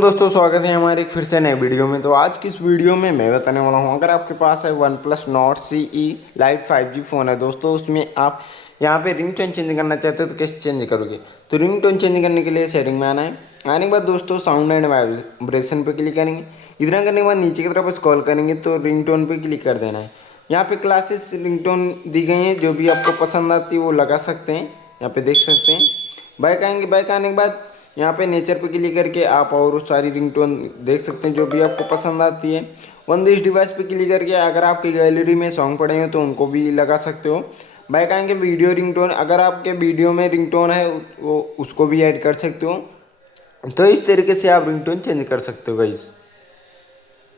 दोस्तों स्वागत है हमारे एक फिर से नए वीडियो में। तो आज की इस वीडियो में मैं बताने वाला हूं, अगर आपके पास है one plus not CE light 5G phone है दोस्तों, उसमें आप यहां पे रिंग टोन चेंज करना चाहते हो तो कैसे चेंज करोगे। तो रिंग टोन चेंज करने के लिए सेटिंग में आना है। आने के बाद दोस्तों साउंड एंड वाइब्रेशन पे क्लिक करेंगे। इधर करने के बाद नीचे की तरफ स्क्रॉल करेंगे तो रिंग टोन पर क्लिक कर देना है। यहाँ पे क्लासेस रिंग टोन दी गई हैं, जो भी आपको पसंद आती है वो लगा सकते हैं। यहाँ पे देख सकते हैं। बैक आएंगे, बैक आने के बाद यहाँ पे नेचर पे क्लिक करके आप और सारी रिंगटोन देख सकते हैं जो भी आपको पसंद आती है। वन दिस डिवाइस पे क्लिक करके अगर आपकी गैलरी में सॉन्ग पड़े हैं तो उनको भी लगा सकते हो। बैक आएंगे वीडियो रिंगटोन, अगर आपके वीडियो में रिंगटोन है वो उसको भी ऐड कर सकते हो। तो इस तरीके से आप रिंगटोन चेंज कर सकते हो गाइस।